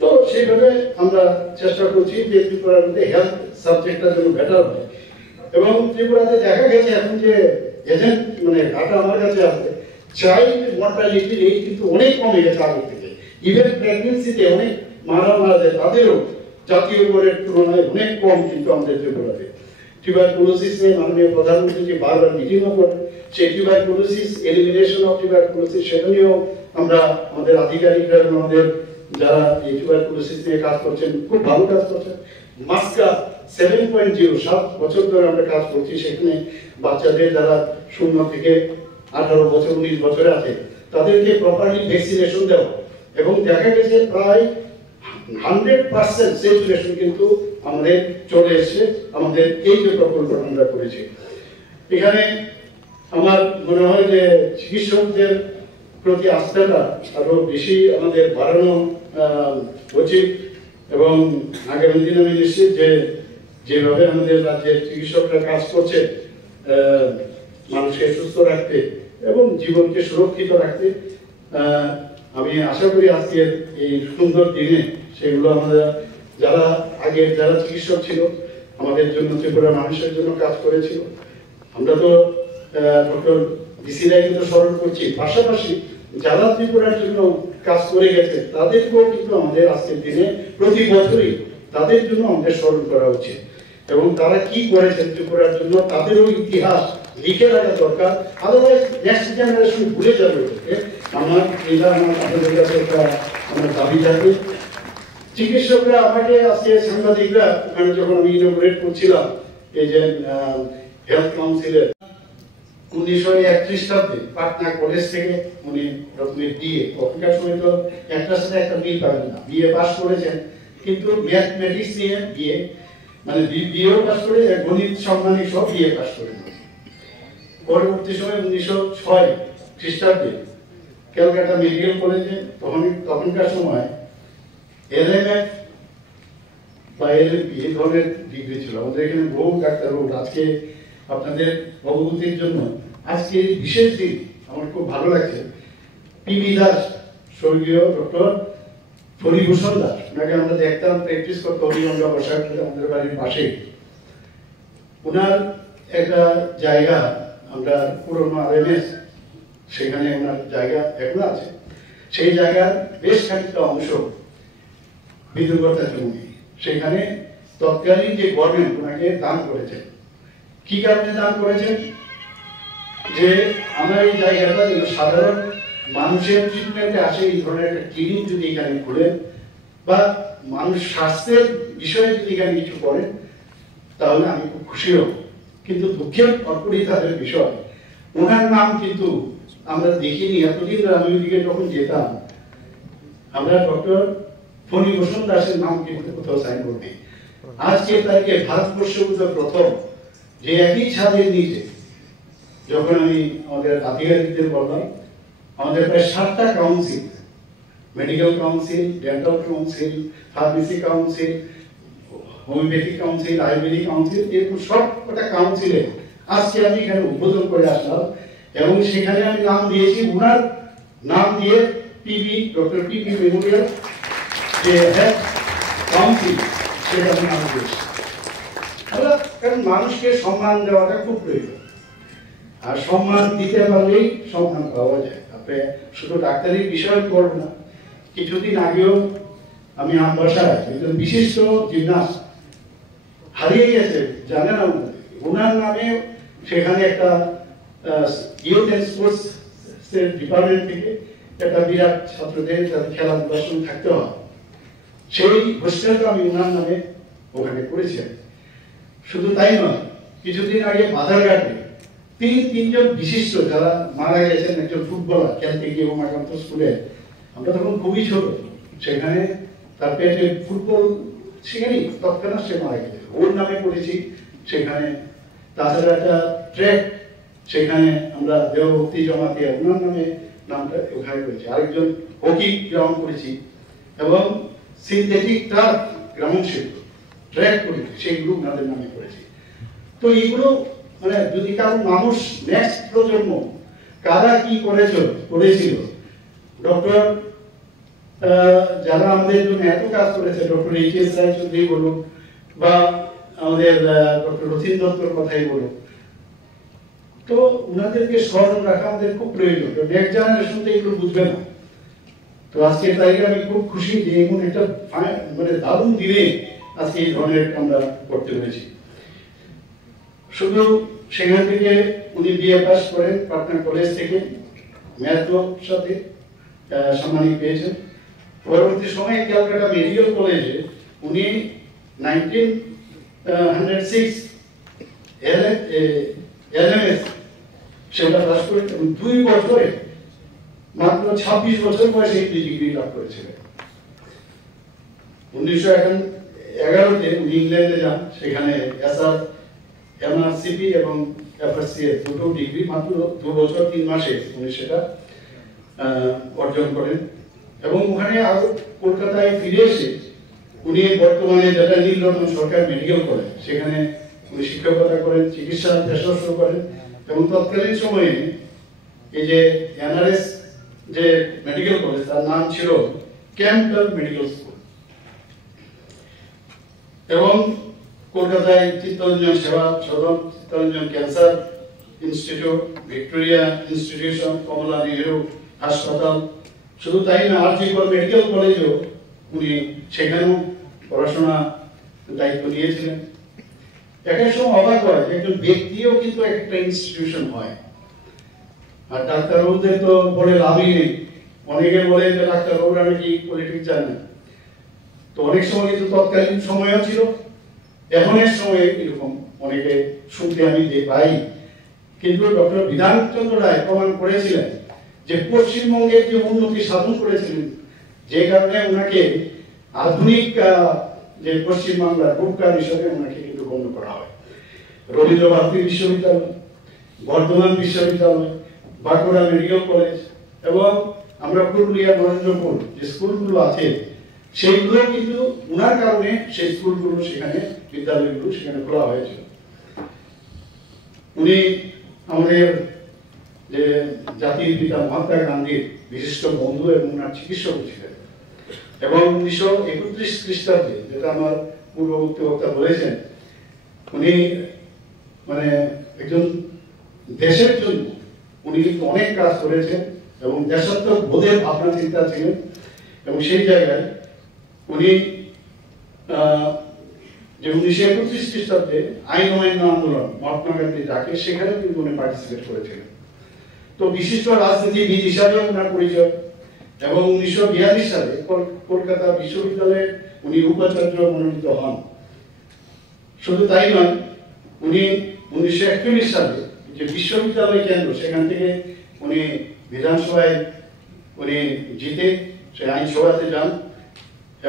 তো সেইভাবে আমরা চেষ্টা করছি যে ত্রিপুরার মধ্যে হেলথ সাবজেক্টটা যেন বেটার হয়, এবং ত্রিপুরাতে দেখা গেছে এখন যে এজেন্ট মানে ডাটা আমার কাছে আছে, চাইল্ড মর্টালিটি রেট কিন্তু অনেক কমে গেছে আগের থেকে, ইভেন প্রেগনেন্সিতে অনেক মারা যায়, তাদেরও জাতীয় গড়ের তুলনায় অনেক কম কিন্তু আমাদের ত্রিপুরাতে। টিউবারকুলোসিস নিয়ে মাননীয় প্রধানমন্ত্রী যে বারবার মিটিংও করেন, সেই টিউবারকুলোসিস এলিমিনেশন অফ টিউবারকুলোসিস সেটা নিয়েও আমরা আমাদের আধিকারিকরা, আমাদের যারা এই টিউবারকুলোসিস নিয়ে কাজ করছেন খুব ভালো কাজ করছেন। মাস্কা 7.0 7 বছর ধরে আমরা কাজ করছি, সেখানে বাচ্চাদের যারা 0 থেকে 18 বছর 19 বছরে আছে তাদেরকে প্রপারলি ভ্যাকসিনেশন দেওয়া, এবং দেখা গেছে প্রায় 100% স্যাচুরেশন কিন্তু আমাদের চলে এসেছে আমাদের এই যে প্রকল্প আমরা করেছি। এখানে আমার মনে হয় যে চিকিৎসকদের প্রতি আস্থাটা আরো বেশি আমাদের বাড়ানো উচিত, এবং আগামী দিনে আমি নিশ্চিত যে যেভাবে আমাদের রাজ্যের চিকিৎসকরা কাজ করছে মানুষকে সুস্থ রাখতে এবং জীবনকে সুরক্ষিত রাখতে, আমি আশা করি আজকের এই সুন্দর দিনে সেগুলো আমরা যারা আগে যারা চিকিৎসক ছিল আমাদের জন্য, ত্রিপুরা মানুষের জন্য কাজ করেছিল, আমরা তো ডক্টর বিসি রায়কে তো স্মরণ করছি, পাশাপাশি যারা ত্রিপুরার জন্য কাজ করে গেছে তাদেরকেও কিন্তু আমাদের আজকের দিনে প্রতি বছরই তাদের জন্য আমাদের স্মরণ করা উচিত, এবং তারা কি করেছেন ত্রিপুরার জন্য তাদেরও ইতিহাস লিখে রাখা দরকার, আদারওয়াইজ নেক্সট জেনারেশন ভুলে যাবে। আমার এটা আমার আপনাদের কাছে একটা আমার দাবি থাকে। চিকিৎসকরা আমাকে আজকে সাংবাদিকরা ওখানে যখন আমি ইনোগ্রেট করছিলাম এই যে হেলথ কাউন্সিলের 1931 খ্রিস্টাব্দে পাটনা কলেজ থেকে উনি প্রথমে বিএ, তখনকার সময় তো একটার সাথে একটা মিল পাবেন না, বিএ পাস করেছেন, কিন্তু ম্যাথমেটিক্স নিয়ে বিএ মানে বিএও পাস করে গণিত সম্মানিক সব বিএ পাস করে। পরবর্তী সময় 1906 খ্রিস্টাব্দে ক্যালকাটা মেডিকেল কলেজে তখনকার সময় এলএমএফ বা এলএমপি এই ধরনের ডিগ্রি ছিল। আমাদের এখানে বহু ডাক্তারবাবু, আজকে আপনাদের অবগতির জন্য আজকে এই বিশেষ দিন আমার খুব ভালো লাগছে। পিবি দাস, স্বর্গীয় ডক্টর ফণীভূষণ দাস, ওনাকে আমরা দেখতাম প্র্যাকটিস করতে হরিগঙ্গা বসাক আমাদের বাড়ির পাশেই। ওনার একটা জায়গা আমরা পুরনো আরএমএস, সেখানে ওনার জায়গা এখন আছে, সেই জায়গার বেশ খানিকটা অংশ বিদ্যুৎকর্তা জমি, সেখানে তৎকালীন যে গভর্নমেন্ট ওনাকে দান করেছেন। কি কারণে দান করেছেন? যে আমরা এই জায়গাটা সাধারণ মানুষের ট্রিটমেন্টে আসে, এই ধরনের একটা ক্লিনিক যদি এখানে খুলেন বা মানুষ স্বাস্থ্যের বিষয়ে যদি এখানে কিছু করেন তাহলে আমি খুব খুশি হব। কিন্তু দুঃখের অপরিতাপের বিষয়, ওনার নাম কিন্তু আমরা দেখিনি। এতদিন আমি ওইদিকে যখন যেতাম আমরা ডক্টর ফণীভূষণ দাসের নাম কিন্তু কোথাও সাইনবোর্ড নেই। আজকে তারিখে ভারতবর্ষে প্রথম যে একই ছাদের নিচে, যখন আমি আমাদের আধিকারিকদের বললাম, আমাদের প্রায় 7টা council, medical council, dental council, pharmacy council, homeopathy council, Ayurvedic council, এরকম সবকটা কাউন্সিলে আজকে আমি এখানে উদ্বোধন করে আসলাম এবং সেখানে আমি নাম দিয়েছি, উনার নাম দিয়ে পিবি, ডক্টর পিবি মেমোরিয়াল যে হেলথ কাউন্সিল, সেটা আমি নাম দিয়েছি। কারণ মানুষকে সম্মান দেওয়াটা খুব প্রয়োজন, আর সম্মান দিতে পারলেই সম্মান পাওয়া যায়। আপনি শুধু ডাক্তারি বিষয় করব না, কিছুদিন আগেও আমি আমবাসায় একজন বিশিষ্ট জিমনাস্ট হারিয়ে গেছে, জানেন না, ওনার নামে সেখানে একটা ইউথ অ্যান্ড স্পোর্টস ডিপার্টমেন্ট থেকে একটা বিরাট ছাত্রদের যাদের খেলাধুলার সঙ্গে থাকতে হয়, সেই হোস্টেলটা আমি ওনার নামে ওখানে করেছি। শুধু তাই নয়, কিছুদিন আগে বাধারঘাটে তিনজন বিশিষ্ট যারা মারা গেছেন, একজন ফুটবলার খেলতে গিয়ে উমাকান্ত স্কুলে, আমরা তখন খুবই ছোট, সেখানে তার পেটে ফুটবল সেখানেই তৎক্ষণাৎ সে মারা গেছে, ওর নামে করেছি সেখানে। তাছাড়া একটা ট্র্যাক সেখানে আমরা দেবভক্তি জমাতে ওনার নামে নামটা ওখানে করেছি। আরেকজন হকি গ্রাউন্ড করেছি এবং সিনথেটিক টার্ফ গ্রাউন্ড শিল্প ট্র্যাক করেছি, সেইগুলো ওনাদের নামে করেছি। তো এইগুলো মানে যদি কারো মানুষ নেক্সট প্রজন্ম কারা কি করেছিল, ডক্টর যারা আমাদের জন্য এত কাজ করেছে, ডক্টর এইচ.এস. রায়চৌধুরী বলুন বা আমাদের ডক্টর রথীন দত্তর কথাই বলুন, তো ওনাদেরকে স্মরণ রাখা আমাদের খুব প্রয়োজন। নেক্সট জেনারেশন তো এগুলো বুঝবে না। তো আজকের তারিখে আমি খুব খুশি যে এমন একটা মানে দারুণ দিনে আজকে এই ধরনের আমরা করতে পেরেছি। শুধু সেখান থেকে উনি বিএ পাস করেন পাটনা কলেজ থেকে, ম্যাথের সাথে সম্মানিত পেয়েছেন। পরবর্তী সময়ে ক্যালকাটা মেডিকেল কলেজে উনি 1906 LMS সেটা পাস করে 2 বছরে মাত্র 26 বছর বয়সে এই ডিগ্রি লাভ করেছিলেন। 1911-তে উনি ইংল্যান্ডে যান, সেখানে MRCP এবং FRCS দুটো ডিগ্রি মাত্র 2 বছর 3 মাসে উনি সেটা অর্জন করেন এবং ওখানে আরো কলকাতায় ফিরে এসে উনি বর্তমানে যেটা নীলরতন সরকার মেডিকেল কলেজ, সেখানে উনি শিক্ষকতা করেন, চিকিৎসা পেশা শুরু করেন এবং তৎকালীন সময়ে এই যে NRS যে মেডিকেল কলেজ, তার নাম ছিল ক্যাম্পবেল মেডিকেল স্কুল। এবং কলকাতায় Chittaranjan Seva Sadan, Chittaranjan cancer institute, Victoria institution, Kamala Nehru হাসপাতাল, শুধু তাই না, আর.জি. কর মেডিকেল কলেজেও উনি সেখানেও পড়াশোনা দায়িত্ব নিয়েছিলেন। একটা সময় অবাক হয় যে একজন ব্যক্তিও কিন্তু একটা ইনস্টিটিউশন হয়, আর ডাক্তারবাবুদের তো বলে লাভই নেই। অনেকে বলে যে ডাক্তারবাবুরা নাকি পলিটিক্স জানে, তো অনেক সময় কিন্তু তৎকালীন সময়ও ছিল, এখনের সময়ে এরকম অনেকে শুনতে আমি পাই। কিন্তু ডক্টর বিধানচন্দ্র রায় প্রমাণ করেছিলেন যে পশ্চিমবঙ্গের যে উন্নতি সাধন করেছিলেন, যে কারণে ওনাকে আধুনিক যে পশ্চিমবাংলার রূপকার হিসেবে ওনাকে কিন্তু গণ্য করা হয়। রবীন্দ্র ভারতী বিশ্ববিদ্যালয়, বর্ধমান বিশ্ববিদ্যালয়, বাঁকুড়া মেডিকেল কলেজ এবং আমরা পুরুলিয়া নরেন্দ্রপুর যে স্কুলগুলো আছে, সেইগুলো কিন্তু ওনার কারণে সেই স্কুলগুলো সেখানে, বিদ্যালয়গুলো সেখানে খোলা হয়েছিল। উনি আমাদের যে জাতির পিতা মহাত্মা গান্ধীর বিশিষ্ট বন্ধু এবং ওনার চিকিৎসক ছিলেন এবং 1931 খ্রিস্টাব্দে, যেটা আমার পূর্ববর্তী বক্তা বলেছেন, উনি মানে একজন দেশের জন্য উনি কিন্তু অনেক কাজ করেছেন এবং দেশাত্মক বোধের ভাবনা চিন্তা ছিলেন এবং সেই জায়গায় উনি যে 1931 খ্রিস্টাব্দে আইন অমান্য আন্দোলন মহাত্মা গান্ধী ডাকে, সেখানে কিন্তু উনি পার্টিসিপেট করেছিলেন। তো বিশিষ্ট রাজনীতিবিদ হিসাবে ওনার পরিচয় এবং 1942 সালে কলকাতা বিশ্ববিদ্যালয়ে উনি উপাচার্য মনোনীত হন। শুধু তাই নয়, উনি 1941 সালে যে বিশ্ববিদ্যালয় কেন্দ্র, সেখান থেকে উনি বিধানসভায় উনি জিতে সে আইনসভাতে যান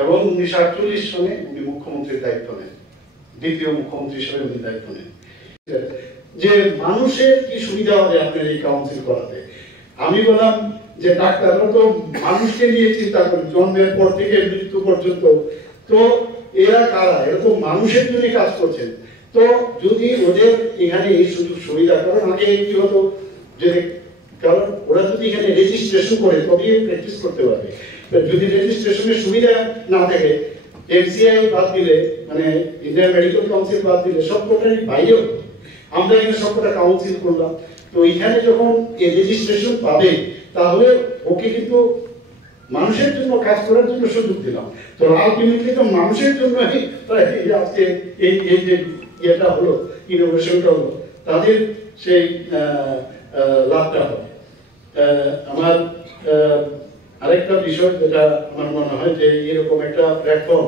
এবং 1948 সনে উনি মুখ্যমন্ত্রীর দায়িত্ব নেন, দ্বিতীয় মুখ্যমন্ত্রী হিসেবে উনি দায়িত্ব নেন। যে মানুষের কি সুবিধা হবে আপনার এই কাউন্সিল করাতে? আমি বললাম যে ডাক্তাররা তো মানুষকে নিয়ে চিন্তা করেন জন্মের পর থেকে মৃত্যু পর্যন্ত, তো এরা কারা? এরা তো মানুষের জন্য কাজ করছেন। তো যদি ওদের এখানে এই সুযোগ সুবিধা, কারণ আগে কি হতো যে কারণ ওরা যদি এখানে রেজিস্ট্রেশন করে তবেই প্র্যাকটিস করতে পারবে। যদি রেজিস্ট্রেশনের সুবিধা না থাকে, এফসিআই বাদ দিলে, মানে ইন্ডিয়ান মেডিকেল কাউন্সিল বাদ দিলে সবকটাই বাইরেও আমরা এখানে সবকটা কাউন্সিল করলাম। তো এখানে যখন এই রেজিস্ট্রেশন পাবে তাহলে ওকে কিন্তু মানুষের জন্য কাজ করার জন্য সুযোগ দিলাম। তো আলটিমেটলি তো মানুষের জন্য আজকে এই যে ইয়েটা হলো, ইনোভেশনটা হলো, তাদের সেই লাভটা হবে। আমার আরেকটা বিষয় যেটা আমার মনে হয় যে এরকম একটা প্ল্যাটফর্ম,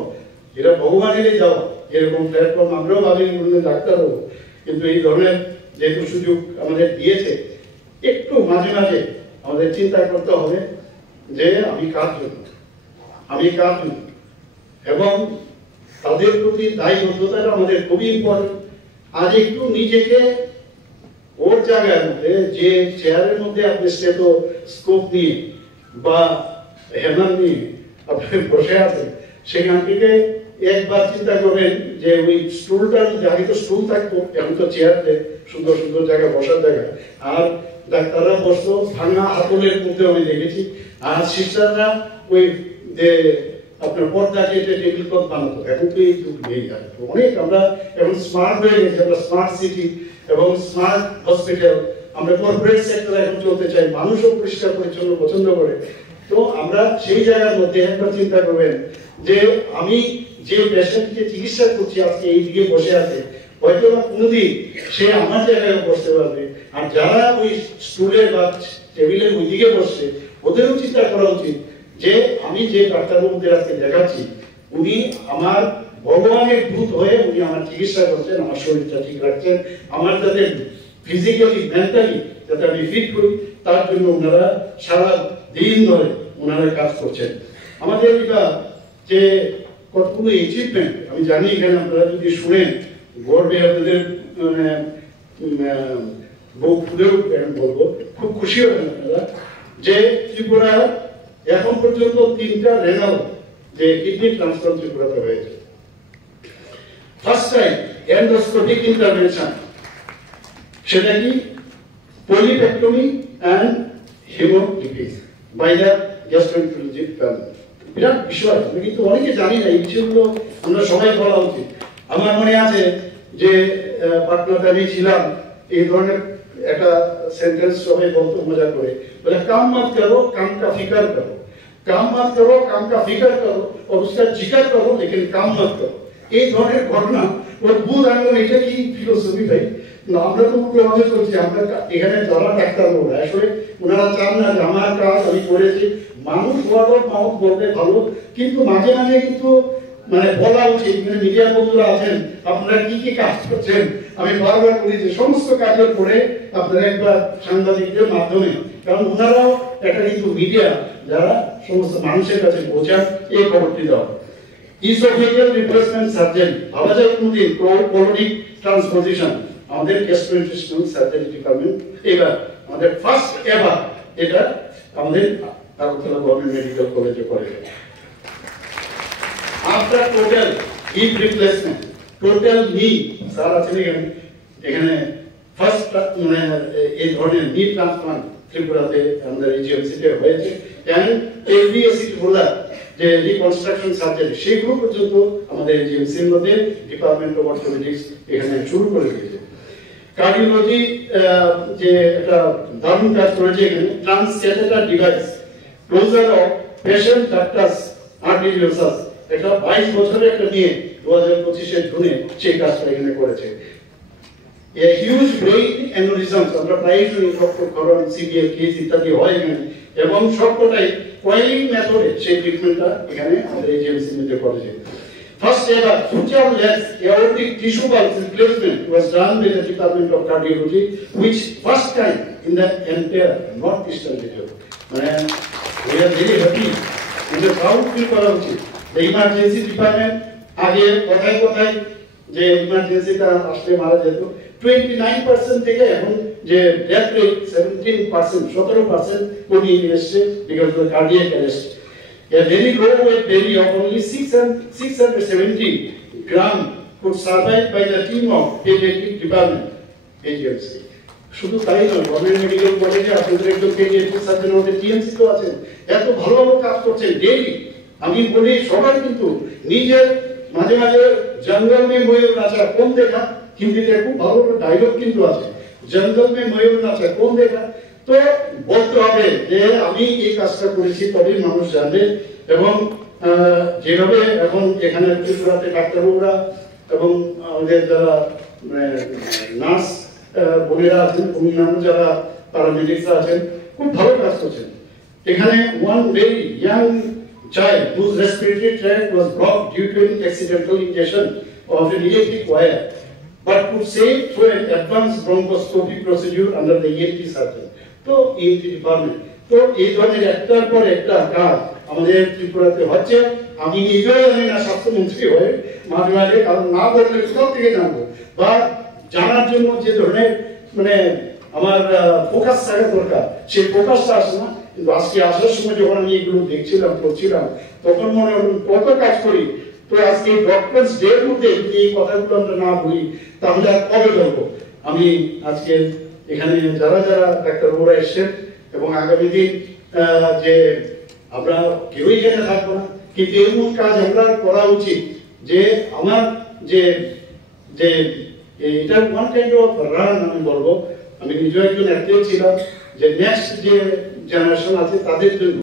এটা ভগবানেরই দেওয়া, এরকম প্ল্যাটফর্ম আমরাও ভাবি ডাক্তার হবো, কিন্তু এই ধরনের যেহেতু সুযোগ আমাদের দিয়েছে, একটু মাঝে মাঝে আমাদের চিন্তা করতে হবে যে আমি কার জন্য, এবং তাদের প্রতি দায়বদ্ধতাটা আমাদের খুবই ইম্পর্টেন্ট। আজ একটু নিজেকে ওর জায়গার মধ্যে, যে চেয়ারের মধ্যে আপনি স্টেথোস্কোপ নিয়ে বা হেলমেট নিয়ে আপনি বসে আছেন, সেখান থেকে একবার চিন্তা করবেন যে ওই স্টুলটার, আগে তো স্টুল থাকতো, এখন তো চেয়ার, সুন্দর সুন্দর জায়গা, বসার জায়গা, আর ডাক্তাররা বসতো ভাঙা হাতলের মধ্যে আমি দেখেছি, আর সিস্টাররা ওই যে আপনার পর্দা কেটে টেবিল ক্লথ বানাতো। এখন তো এই যুগ নেই, অনেক আমরা এখন স্মার্ট হয়ে গেছি, আমরা স্মার্ট সিটি এবং স্মার্ট হসপিটাল, আমরা কর্পোরেট সেক্টরে এখন চলতে চাই, মানুষও পরিষ্কার পরিচ্ছন্ন পছন্দ করে। তো আমরা সেই জায়গার মধ্যে একবার চিন্তা করবেন যে আমি যে পেশেন্টকে চিকিৎসা করছি আজকে এই দিকে বসে আছে, হয়তো বা কোনোদিন সে আমার জায়গায় বসতে পারবে, আর যারা ওই স্টুলের বা টেবিলের ওই দিকে বসছে ওদেরও চিন্তা করা উচিত যে আমি যে ডাক্তারবাবুদের আজকে দেখাচ্ছি উনি আমার ভগবানের দূত হয়ে উনি আমার চিকিৎসা করছেন, আমার শরীরটা ঠিক রাখছেন, আমার যাতে ফিজিক্যালি মেন্টালি যাতে আমি ফিট করি, তার জন্য ওনারা সারা দিন ধরে ওনারা কাজ করছেন। আমাদের এটা যে কতগুলো অ্যাচিভমেন্ট আমি জানি, এখানে আপনারা যদি শুনেন গর্বে আপনাদের বুক ফুলে উঠবে। আমি বলবো খুব খুশি হবেন আপনারা যে ত্রিপুরা এখন পর্যন্ত 3টা রেনাল যে কিডনি ট্রান্সপ্লান্ট ত্রিপুরাতে হয়েছে। ফার্স্ট টাইম এন্ডোস্কোপিক ইন্টারভেনশন, সেটা কি polypectomy and hemoclips by the gastroenterology panel. বিরাট বিষয়, আমি কিন্তু অনেকে জানি না, এই বিষয়গুলো আমরা সবাই বলা উচিত। আমার মনে আছে যে পাটনাতে আমি ছিলাম, এই ধরনের একটা সেন্টেন্স সবাই বলতো মজা করে, বলে কাম মত করো কাম কা ফিকার করো, কাম মত করো কাম কা ফিকার করো, और उसका जिक्र करो लेकिन काम मत करो। এই ধরনের ঘটনা ওর বুধ আঙ্গুল, এটা কি ফিলোসফি ভাই? না, আমরা তো আমাদের করছি, আমরা এখানে যারা ডাক্তার বলবো আসলে ওনারা চান না যে আমার কাজ আমি করেছি, মানুষ ওয়ার্ড অফ মাউথ বলতে ভালো, কিন্তু মাঝে মাঝে কিন্তু মানে বলা উচিত। মিডিয়া বন্ধুরা আছেন, আপনারা কি কি কাজ করছেন, আমি বারবার বলি যে সমস্ত কাজের পরে আপনারা একবার সাংবাদিকদের মাধ্যমে, কারণ ওনারাও একটা কিন্তু মিডিয়া যারা সমস্ত মানুষের কাছে পৌঁছান, এই খবরটি দেওয়া। ইসোফেজিয়াল রিপ্লেসমেন্ট সার্জারি, ভাবা যায় কোনদিন কোলোনিক ট্রান্সপোজিশন, আমাদের গ্যাস্ট্রোইন্টেস্টাইনাল সার্জারি ডিপার্টমেন্ট এবার আমাদের ফার্স্ট এভার এটা আমাদের আগরতলা গভর্নমেন্ট মেডিকেল কলেজে করে। After total hip replacement, total নি স্যার আছেন এখানে ফার্স্ট মানে এই ধরনের নি ট্রান্সপ্লান্ট ত্রিপুরাতে আমাদের ইজিএমসিতে হয়েছে। এন্ড এভিএসি বলা যে রিকনস্ট্রাকশন সার্জারি, সেগুলো পর্যন্ত আমাদের ইজিএমসির মধ্যে ডিপার্টমেন্ট অফ অর্থোপেডিক্স এখানে শুরু করে দিয়েছে। কার্ডিওলজি যে একটা দারুণ কাজ করেছে এখানে, transcatheter device closure of patent ductus arteriosus, একটা 22 বছরের একটা মেয়ে 2025 জুনে সেই কাজটা এখানে করেছে। এ হিউজ ব্রেইন অ্যানিউরিজম, আমরা প্রায়শই ডক্টর করন সিবিএল কেস ইত্যাদি হয় এখানে, এবং সবকটাই কয়েলিং মেথডে সেই ট্রিটমেন্টটা এখানে আমাদের এজিএমসি মধ্যে করেছে। First ever suture-less aortic tissue valve replacement was done by the Department of Cardiology, which first time in the entire northeastern region. We are very happy নিজের প্রাউড ফিল করা উচিত। ইমার্জেন্সি ডিপার্টমেন্ট আগে কোথায় কোথায় যে ইমার্জেন্সিটা আসলে মারা যেত 29% থেকে এখন যে ডেথ রেট 17%, 17% কমিয়ে নিয়ে এসছে because of cardiac arrest. A very low weight baby of only 670 grams could survive by the team of pediatric department, AGMC. শুধু তাই নয়, গভর্নমেন্ট মেডিকেল কলেজে আপনাদের একজন পেডিয়াট্রিক সার্জন আমাদের টিএমসি তো আছেন, এত ভালোভাবে কাজ করছেন ডেইলি। আমি বলি সবাই কিন্তু নিজের মাঝে মাঝে জঙ্গল মে ময়ূর নাচা কোন দেখা, হিন্দিতে খুব ভালো ডায়লগ কিন্তু আছে, জঙ্গল মে ময়ূর নাচা কোন দেখা। তো বলতে হবে যে আমি এই কাজটা করেছি, তবেই মানুষ জানবে। এবং যেভাবে এখন এখানে ত্রিপুরাতে ডাক্তারবাবুরা এবং আমাদের যারা নার্স বোনেরা আছেন, অন্যান্য যারা প্যারামেডিক্সরা আছেন, খুব ভালো কাজ করছেন। এখানে one very young child whose respiratory tract was blocked due to an accidental injection of an electric wire, but could save through an advanced bronchoscopy procedure under the ENT surgeon. তো ENT ডিপার্টমেন্ট, তো এই ধরনের একটার পর একটা কাজ আমাদের ত্রিপুরাতে হচ্ছে। আমি নিজেও জানি না স্বাস্থ্যমন্ত্রী হয়ে মাঝে মাঝে, কারণ না বললে কোথাও থেকে জানবো, বা জানার জন্য যে ধরনের মানে আমার ফোকাস থাকা দরকার, সেই ফোকাসটা আসে না। কিন্তু আজকে আসার সময় যখন আমি এগুলো দেখছিলাম করছিলাম, তখন মনে হলো কত কাজ করি। তো আজকে ডক্টরস ডে এর মধ্যে যদি এই কথাগুলো আমরা না বলি তাহলে আর কবে বলবো। আমি আজকে এখানে যারা যারা ডাক্তারবাবুরা এসছেন এবং আগামী দিন যে আমরা কেউই এখানে থাকবো না, কিন্তু এমন কাজ আমরা করা উচিত যে আমার যে যে এটা ওয়ান কাইন্ড অফ রান আমি বলবো। আমি নিজে একজন অ্যাথলেট ছিলাম, যে নেক্সট যে জেনারেশন আছে তাদের জন্য